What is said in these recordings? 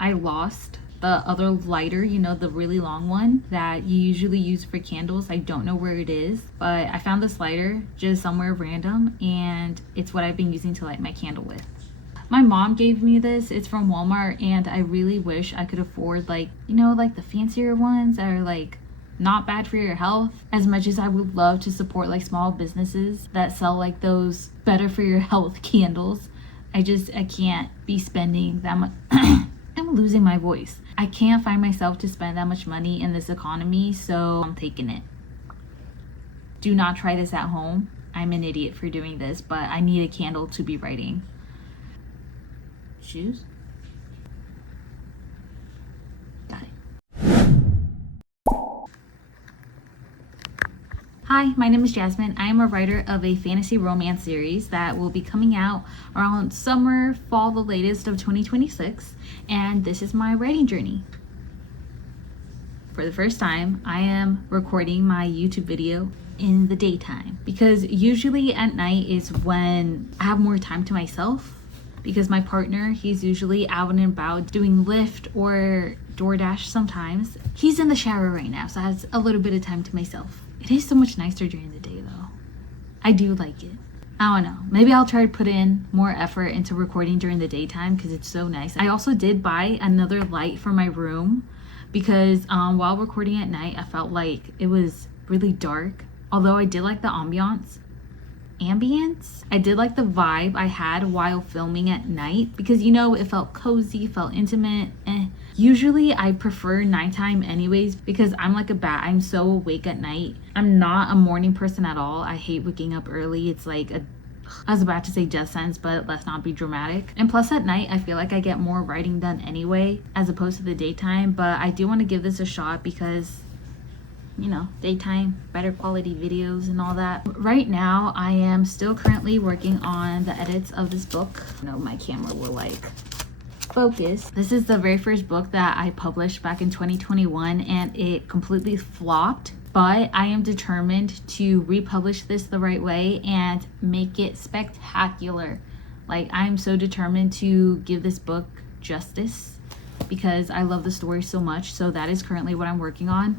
I lost the other lighter, you know, the really long one that you usually use for candles. I don't know where it is, but I found this lighter just somewhere random, and it's what I've been using to light my candle with. My mom gave me this. It's from Walmart, and I really wish I could afford, like, you know, like the fancier ones that are like not bad for your health, as much as I would love to support like small businesses that sell like those better for your health candles. I can't be spending that much. I'm losing my voice. I can't find myself to spend that much money in this economy, so I'm taking it. Do not try this at home. I'm an idiot for doing this, but I need a candle to be writing. Shoes? Got it. Hi, my name is Jasmine. I am a writer of a fantasy romance series that will be coming out around summer, fall, the latest of 2026, and this is my writing journey. For the first time, I am recording my YouTube video in the daytime because usually at night is when I have more time to myself, because my partner, he's usually out and about doing Lyft or DoorDash sometimes. He's in the shower right now, so I have a little bit of time to myself. It is so much nicer during the day though. I do like it. I don't know. Maybe I'll try to put in more effort into recording during the daytime because it's so nice. I also did buy another light for my room because while recording at night, I felt like it was really dark. Although I did like the ambience. I did like the vibe I had while filming at night because, you know, it felt cozy, felt intimate. Usually I prefer nighttime anyways because I'm like a bat. I'm so awake at night. I'm not a morning person at all. I hate waking up early. It's like I was about to say death sentence, but let's not be dramatic. And plus at night, I feel like I get more writing done anyway as opposed to the daytime. But I do want to give this a shot because, you know, daytime, better quality videos and all that. Right now, I am still currently working on the edits of this book. No, my camera will like focus. This is the very first book that I published back in 2021 and it completely flopped. But I am determined to republish this the right way and make it spectacular. Like, I'm so determined to give this book justice because I love the story so much. So that is currently what I'm working on.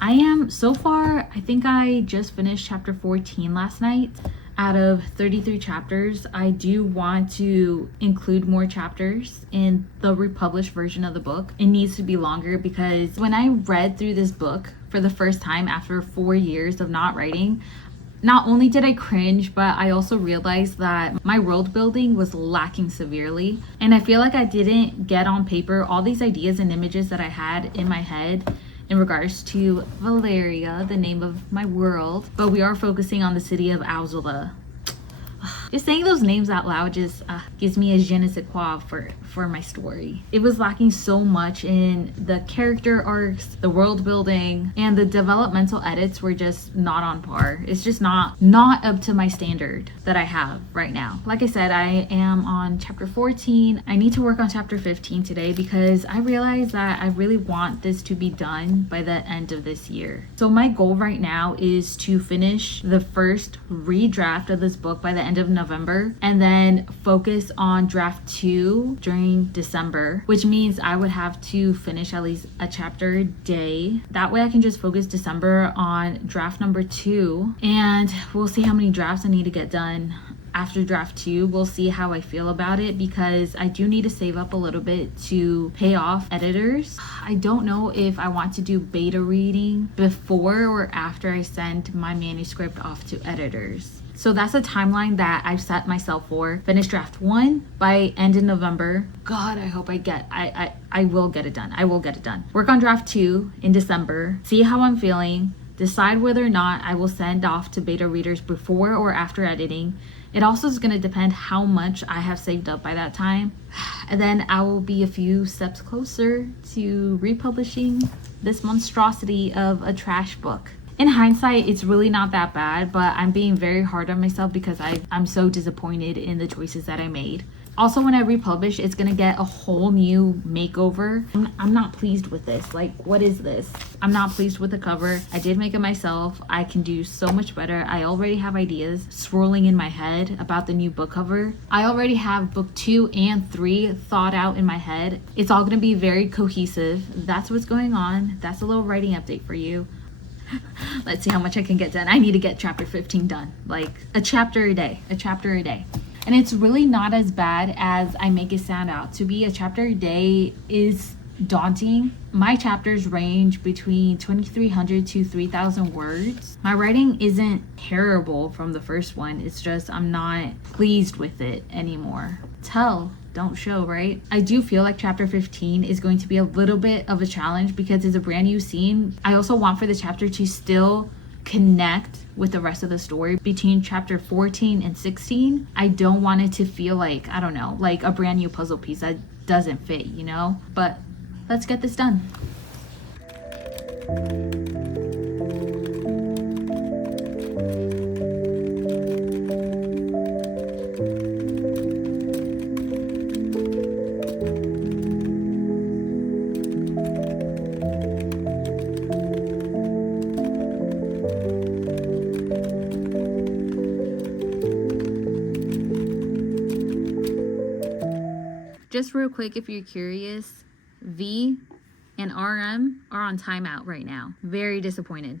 I am so far, I think I just finished chapter 14 last night out of 33 chapters. I do want to include more chapters in the republished version of the book. It needs to be longer because when I read through this book for the first time after 4 years of not writing, not only did I cringe, but I also realized that my world building was lacking severely. And I feel like I didn't get on paper all these ideas and images that I had in my head in regards to Valeria, the name of my world. But we are focusing on the city of Auzula. Just saying those names out loud just gives me a je ne sais quoi for my story. It was lacking so much in the character arcs, the world building, and the developmental edits were just not on par. It's just not up to my standard that I have right now. Like I said, I am on chapter 14. I need to work on chapter 15 today because I realized that I really want this to be done by the end of this year. So my goal right now is to finish the first redraft of this book by the end of November and then focus on draft 2 during December, which means I would have to finish at least a chapter a day. That way I can just focus December on draft number 2 and we'll see how many drafts I need to get done after draft 2. We'll see how I feel about it because I do need to save up a little bit to pay off editors. I don't know if I want to do beta reading before or after I send my manuscript off to editors. So that's a timeline that I've set myself for. Finish draft 1 by end of November. God, I hope I will get it done. I will get it done. Work on draft 2 in December. See how I'm feeling. Decide whether or not I will send off to beta readers before or after editing. It also is going to depend how much I have saved up by that time. And then I will be a few steps closer to republishing this monstrosity of a trash book. In hindsight, it's really not that bad, but I'm being very hard on myself because I'm so disappointed in the choices that I made. Also, when I republish, it's gonna get a whole new makeover. I'm not pleased with this. Like, what is this? I'm not pleased with the cover. I did make it myself. I can do so much better. I already have ideas swirling in my head about the new book cover. I already have book 2 and 3 thought out in my head. It's all gonna be very cohesive. That's what's going on. That's a little writing update for you. Let's see how much I can get done. I need to get chapter 15 done. Like a chapter a day. And it's really not as bad as I make it sound out to be. A chapter a day is daunting. My chapters range between 2,300 to 3,000 words. My writing isn't terrible from the first one. It's just I'm not pleased with it anymore. Tell, don't show, right? I do feel like chapter 15 is going to be a little bit of a challenge because it's a brand new scene. I also want for the chapter to still connect with the rest of the story between chapter 14 and 16. I don't want it to feel like, I don't know, like a brand new puzzle piece that doesn't fit, you know? But let's get this done. Just real quick, if you're curious, V and RM are on timeout right now. Very disappointed.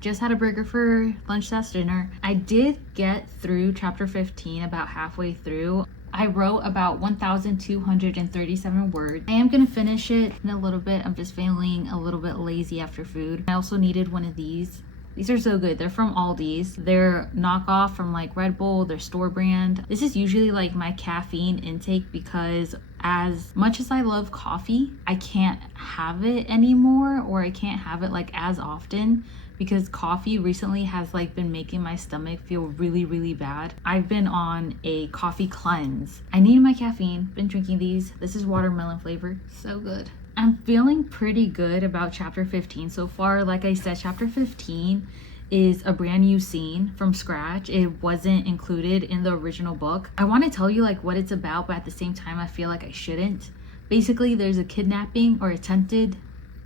Just had a burger for lunch/dinner. I did get through chapter 15 about halfway through. I wrote about 1,237 words. I am gonna finish it in a little bit. I'm just feeling a little bit lazy after food. I also needed one of these. These are so good. They're from Aldi's. They're knockoff from like Red Bull, they're store brand. This is usually like my caffeine intake because as much as I love coffee, I can't have it anymore, or I can't have it like as often because coffee recently has like been making my stomach feel really, really bad. I've been on a coffee cleanse. I need my caffeine, been drinking these. This is watermelon flavor, so good. I'm feeling pretty good about chapter 15 so far. Like I said, chapter 15 is a brand new scene from scratch. It wasn't included in the original book. I want to tell you like what it's about, but at the same time I feel like I shouldn't. Basically, there's a kidnapping or attempted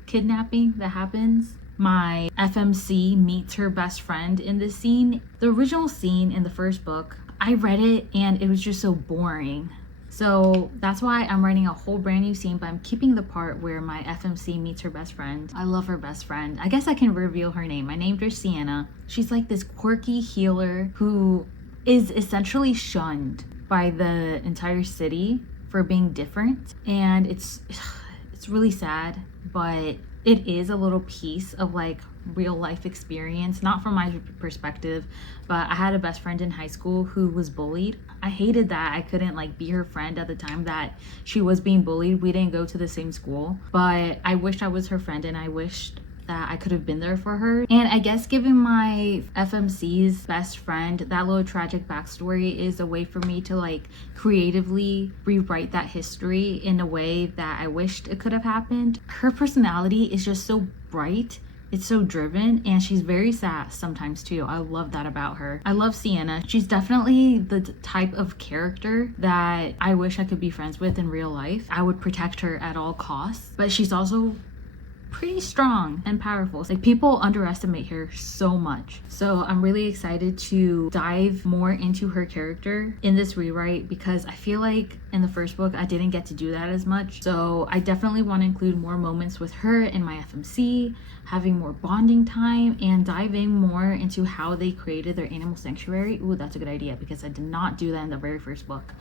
kidnapping that happens. My FMC meets her best friend in this scene. The original scene in the first book, I read it and it was just so boring. So that's why I'm writing a whole brand new scene, but I'm keeping the part where my FMC meets her best friend. I love her best friend. I guess I can reveal her name. I named her Sienna. She's like this quirky healer who is essentially shunned by the entire city for being different. And it's really sad, but it is a little piece of like real life experience, not from my perspective, but I had a best friend in high school who was bullied. I hated that I couldn't like be her friend at the time that she was being bullied. We didn't go to the same school, but I wished I was her friend and I wished that I could have been there for her. And I guess giving my FMC's best friend that little tragic backstory is a way for me to like creatively rewrite that history in a way that I wished it could have happened. Her personality is just so bright. It's so driven, and she's very sass sometimes too. I love that about her. I love Sienna. She's definitely the type of character that I wish I could be friends with in real life. I would protect her at all costs, but she's also pretty strong and powerful. Like, people underestimate her so much. So I'm really excited to dive more into her character in this rewrite because I feel like in the first book I didn't get to do that as much. So I definitely want to include more moments with her in my FMC, having more bonding time, and diving more into how they created their animal sanctuary. Ooh, that's a good idea because I did not do that in the very first book.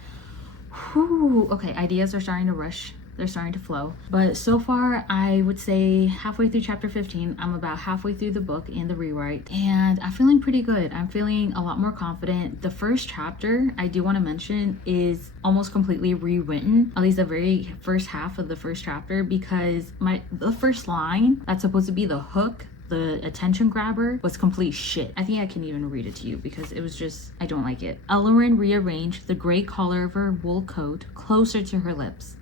Whew. Okay, ideas are starting to rush. They're starting to flow. But so far, I would say halfway through chapter 15, I'm about halfway through the book and the rewrite, and I'm feeling pretty good. I'm feeling a lot more confident. The first chapter, I do want to mention, is almost completely rewritten, at least the very first half of the first chapter, because the first line that's supposed to be the hook, the attention grabber, was complete shit. I think I can even read it to you because it was just, I don't like it. Ellorin rearranged the gray collar of her wool coat closer to her lips,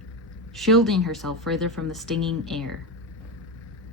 shielding herself further from the stinging air.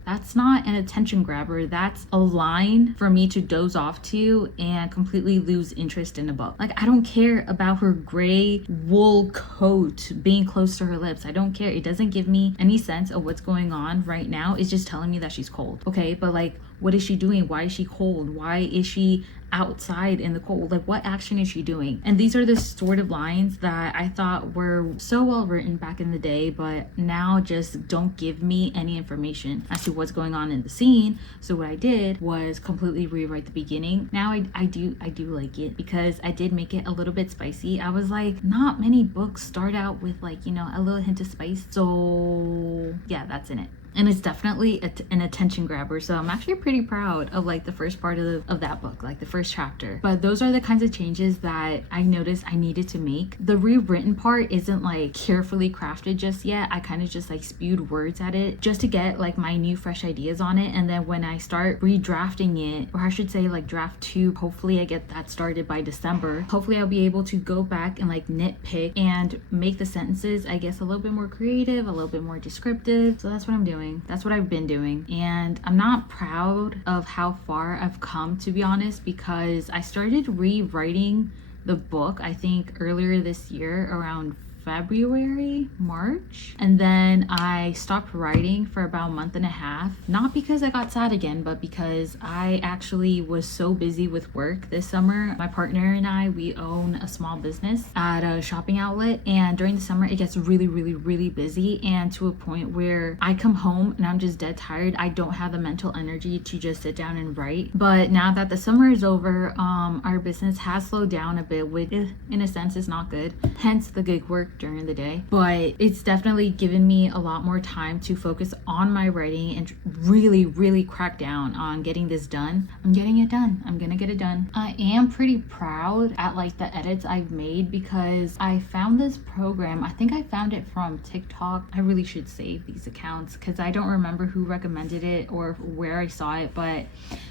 That's not an attention grabber. That's a line for me to doze off to and completely lose interest in a book. Like, I don't care about her gray wool coat being close to her lips. I don't care. It doesn't give me any sense of what's going on right now. It's just telling me that she's cold. Okay, but like, what is she doing? Why is she cold? Why is she outside in the cold? Like, what action is she doing? And these are the sort of lines that I thought were so well written back in the day, but now just don't give me any information as to what's going on in the scene. So what I did was completely rewrite the beginning. Now I do like it because I did make it a little bit spicy. I was like, not many books start out with like, you know, a little hint of spice. So yeah, that's in it. And it's definitely an attention grabber. So I'm actually pretty proud of like the first part of that book, like the first chapter. But those are the kinds of changes that I noticed I needed to make. The rewritten part isn't like carefully crafted just yet. I kind of just like spewed words at it just to get like my new fresh ideas on it. And then when I start redrafting it, or I should say like draft 2, hopefully I get that started by December. Hopefully I'll be able to go back and like nitpick and make the sentences, I guess, a little bit more creative, a little bit more descriptive. So that's what I'm doing. That's what I've been doing. And I'm not proud of how far I've come, to be honest, because I started rewriting the book, I think earlier this year around February, March, and then I stopped writing for about a month and a half, not because I got sad again, but because I actually was so busy with work this summer. My partner and I, we own a small business at a shopping outlet, and during the summer it gets really busy, and to a point where I come home and I'm just dead tired. I don't have the mental energy to just sit down and write. But now that the summer is over, our business has slowed down a bit, which in a sense is not good, hence the gig work during the day. But it's definitely given me a lot more time to focus on my writing and really crack down on getting this done. I'm getting it done. I'm gonna get it done. I am pretty proud at like the edits I've made because I found this program. I think I found it from TikTok. I really should save these accounts because I don't remember who recommended it or where I saw it, but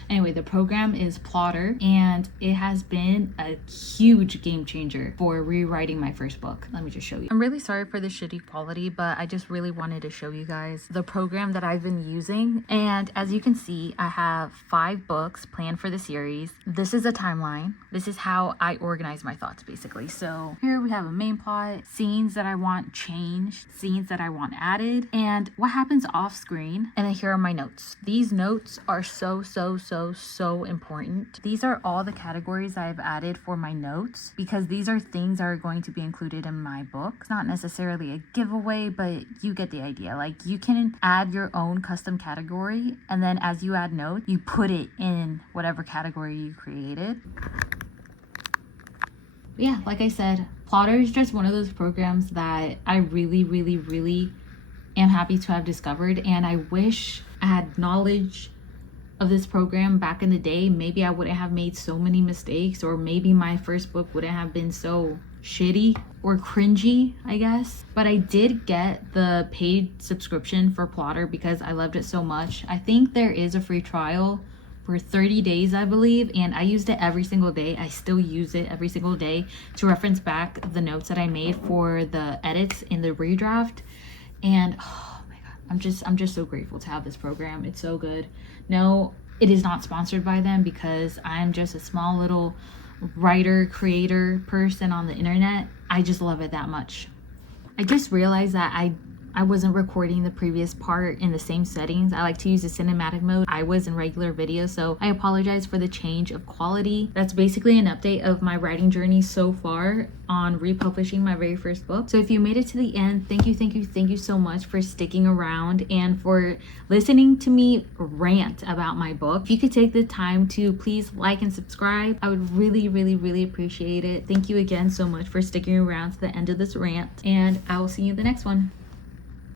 anyway, the program is Plotter, and it has been a huge game changer for rewriting my first book. Let me just show you. I'm really sorry for the shitty quality, but I just really wanted to show you guys the program that I've been using. And as you can see, I have 5 books planned for the series. This is a timeline. This is how I organize my thoughts, basically. So here we have a main plot, scenes that I want changed, scenes that I want added, and what happens off screen. And then here are my notes. These notes are so important. These are all the categories I've added for my notes because these are things that are going to be included in my book. It's not necessarily a giveaway, but you get the idea. Like, you can add your own custom category, and then as you add notes, you put it in whatever category you created. But yeah, like I said, Plotter is just one of those programs that I really am happy to have discovered, and I wish I had knowledge of this program back in the day. Maybe I wouldn't have made so many mistakes, or maybe my first book wouldn't have been so shitty or cringy, I guess. But I did get the paid subscription for Plotter because I loved it so much. I think there is a free trial for 30 days, I believe, and I used it every single day. I still use it every single day to reference back the notes that I made for the edits in the redraft. And oh my god, I'm just so grateful to have this program. It's so good. No, it is not sponsored by them because I'm just a small little writer, creator person on the internet. I just love it that much. I just realized that I wasn't recording the previous part in the same settings. I like to use the cinematic mode. I was in regular video, so I apologize for the change of quality. That's basically an update of my writing journey so far on republishing my very first book. So if you made it to the end, thank you so much for sticking around and for listening to me rant about my book. If you could take the time to please like and subscribe, I would really appreciate it. Thank you again so much for sticking around to the end of this rant, and I will see you in the next one.